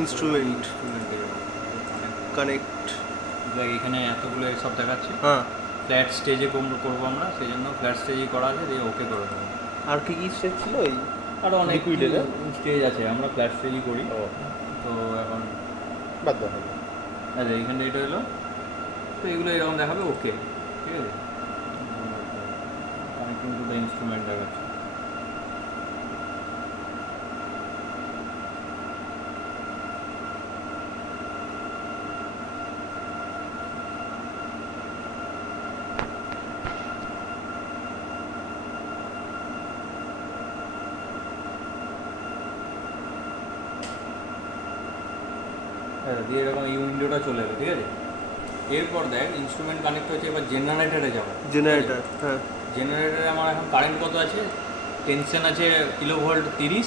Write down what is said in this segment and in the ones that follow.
Instrument connect এখানে এতগুলো সব দেখাচ্ছে। হ্যাঁ, ফ্ল্যাট স্টেজে করবো আমরা, সেই জন্য ফ্ল্যাট স্টেজেই করা আছে, দিয়ে ওকে করে দেবো। আর কি কি স্টেজ ছিল? এই আরও অনেক স্টেজ আছে, আমরা ফ্ল্যাট স্টেজই করি। তো এখন বাদ দাও। আচ্ছা, এইখানটা এটা হলো, তো এগুলো এরকম দেখাবে ওকে, ঠিক আছে। কানেক্টিং টু দ্য ইনস্ট্রুমেন্ট দেখাচ্ছে। দিয়ে এরকম এই উইন্ডোটা চলে এলো, ঠিক আছে। এরপর দেখ ইনস্ট্রুমেন্ট কানেক্ট হচ্ছে, এবার জেনারেটারে যাবো। জেনারেটর, হ্যাঁ। জেনারেটারে আমার এখন কারেন্ট কত আছে? টেনশন আছে কিলোভোল্ট 30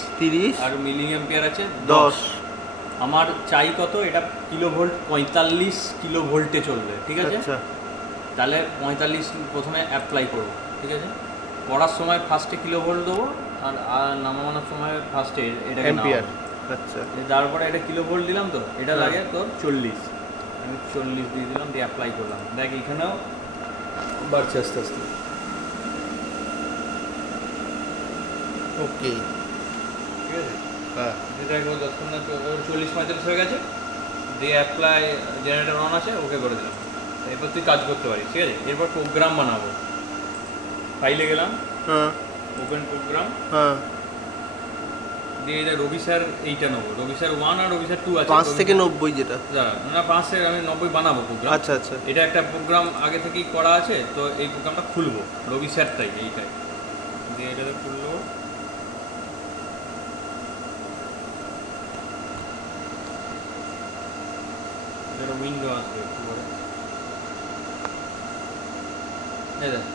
আর মিলি অ্যাম্পিয়ার আছে 10। আমার চাই কত? এটা কিলোভোল্ট 45 কিলোভোল্টে চলবে, ঠিক আছে। তাহলে 45 প্রথমে অ্যাপ্লাই করবো, ঠিক আছে। করার সময় ফার্স্টে কিলোভোল্ট দেবো, আর নামানোর সময় ফার্স্টে এটা অ্যাম্পিয়ার। আচ্ছা, তারপরে এটা কিলোভোল্ট দিলাম, তো এটা লাগে তোর 40, আমি 40 দিয়ে দিলাম, দিয়ে অ্যাপ্লাই করলাম। দেখ এখানেও বাড়ছে আস্তে আস্তে। ওকে, ঠিক আছে। হ্যাঁ, এটা একবার যতক্ষণ না 40-45 হয়ে গেছে, দিয়ে অ্যাপ্লাই জেনারেটর অন আছে, ওকে করে দিলাম। এরপর তুই কাজ করতে পারিস, ঠিক আছে। এরপর প্রোগ্রাম বানাবো। ফাইলে গেলাম, হ্যাঁ, ওপেন প্রোগ্রাম, হ্যাঁ, দিয়ে এটা রবি স্যার এইটা নেবো। রবি স্যার 1 আর রবি স্যার 2 আছে। 5 থেকে 90 যেটা, না 5 থেকে আমি 90 বানাবো প্রোগ্রাম। আচ্ছা আচ্ছা। এটা একটা প্রোগ্রাম আগে থেকেই করা আছে, তো এই প্রোগ্রামটা খুলবো রবি স্যারটাই, এইটাই দিয়ে এটাতে খুলবো। এটা উইন্ডো আসবে একটু পরে, এই দেখ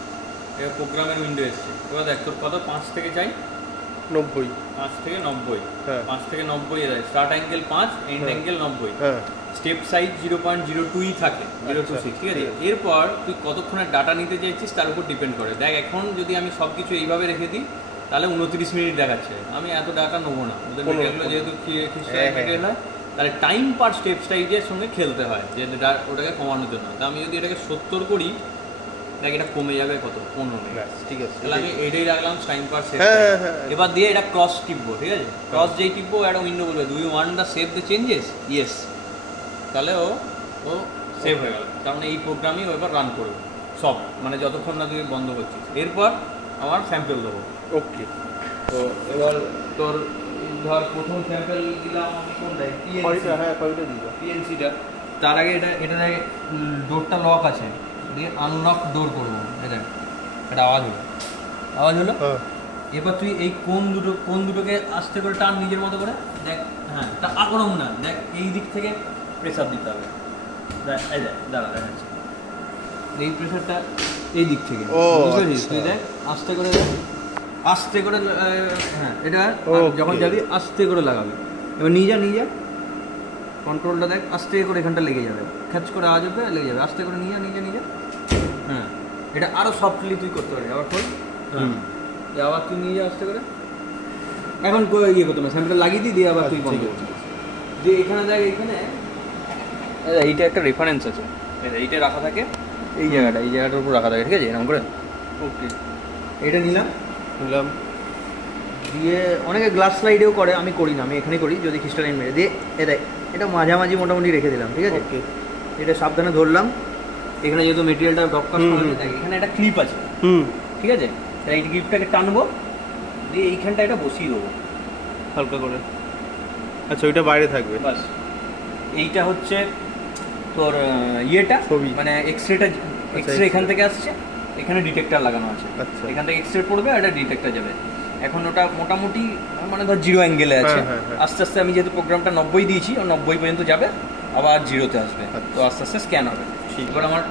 এটা প্রোগ্রামের উইন্ডো এসছে। এবার দেখ তোর কত 5 থেকে চাই 90, 5 থেকে 90, হ্যাঁ 5 থেকে 90 যায়। স্টার্ট অ্যাঙ্গেল 5, এন্ড অ্যাঙ্গেল 90, হ্যাঁ। স্টেপ সাইজ 0.02ই থাকে, 026, ঠিক আছে। এরপর তুই কতক্ষণের ডাটা নিতে চাইছিস তার উপর ডিপেন্ড করে। দেখ এখন যদি আমি সব কিছু এইভাবে রেখে দিই তাহলে 29 মিনিট দেখাচ্ছে। আমি এত ডাটা নেবো না, ওদের মেটেরিয়ালগুলো যেহেতু মেটেরিয়াল হয়, তাহলে টাইম পার স্টেপ সাইজের সঙ্গে খেলতে হয়, যে ওটাকে কমানোর জন্য। তা আমি যদি এটাকে 70 করি, দেখ এটা কমে যাবে কত, 15 মিনিট, ঠিক আছে। তাহলে আমি এটাই রাখলাম টাইম পার সেভ। এবার দিয়ে এটা ক্রস টিপবো, ঠিক আছে। ক্রস যেই টিপবো একটা উইন্ডো বলবে, do you want the save the changes, yes. তাহলে ও সেভ হয়ে গেল। তার মানে এই প্রোগ্রামই ও এবার রান করবে সব, মানে যতক্ষণ না তুই বন্ধ করছিস। এরপর আমার স্যাম্পল দেবো। ওকে, তো এবার তোর ধর প্রথম স্যাম্পল দিলাম আমি কোনটা, পিএনসিটা। তার আগে এটা ডোরটা লক আছে, দিয়ে আনলক ডোর করবো। এটা আওয়াজ হলো। এবার তুই এই কোন দুটোকে আস্তে করে টান নিজের মতো করে, দেখ। হ্যাঁ, তা আকরম না, দেখ এই দিক থেকে প্রেসার দিতে হবে। দাঁড়া দেখাচ্ছি, এই প্রেসারটা এই দিক থেকে তুই দেখ, আস্তে করে হ্যাঁ, এটা যখন যাবি আস্তে করে লাগাবি। এবার নিয়ে যা কন্ট্রোলটা দেখ, আস্তে করে এখানটা লেগে যাবে, খ্যাচ করে আওয়াজ হবে, লেগে যাবে। আস্তে করে নিয়ে যা। হ্যাঁ, এটা আরো সফটলি তুই করতে পারি। আবার খোল, আবার তুই নিয়ে যা আস্তে করে। এখন ইয়ে করতে হবে, স্যাম্পলটা লাগিয়ে দিয়ে আবার তুই বন্ধ করছিস। দিয়ে এখানে দেখ, এইটা একটা রেফারেন্স আছে, এইটা রাখা থাকে, এই জায়গাটার উপর রাখা থাকে, ঠিক আছে, এরকম করে। ওকে, এটা নিলাম দিয়ে অনেকে গ্লাস স্লাইডেও করে, আমি করি না, আমি এখানে করি যদি খ্রিস্টান মেরে দিয়ে। এটা মাঝামাঝি মোটামুটি রেখে দিলাম, ঠিক আছে। এটা সাবধানে ধরলাম। এখানে যেহেতু মেটেরিয়ালটা ডক্কাস করা আছে, এখানে একটা ক্লিপ আছে, ঠিক আছে। তাই এই ক্লিপটাকে টানবো, দিয়ে এইখানটা এটা বসিয়ে দেবো হালকা করে। আচ্ছা, ওইটা বাইরে থাকবে, বাস। এইটা হচ্ছে তোর ইয়েটা, মানে এক্সরেটা, এক্সরে এখান থেকে আসছে, এখানে ডিটেক্টর লাগানো আছে। এখান থেকে এক্সরে পড়বে আর এটা ডিটেক্টর যাবে। এখন ওটা মোটামুটি মানে ধর 0 অ্যাঙ্গেলে আছে। আস্তে আস্তে আমি যেহেতু প্রোগ্রামটা 90 দিয়েছি, ও 90 পর্যন্ত যাবে, আবার 0-তে আসবে, তো আস্তে আস্তে স্ক্যান হবে। এবার আমার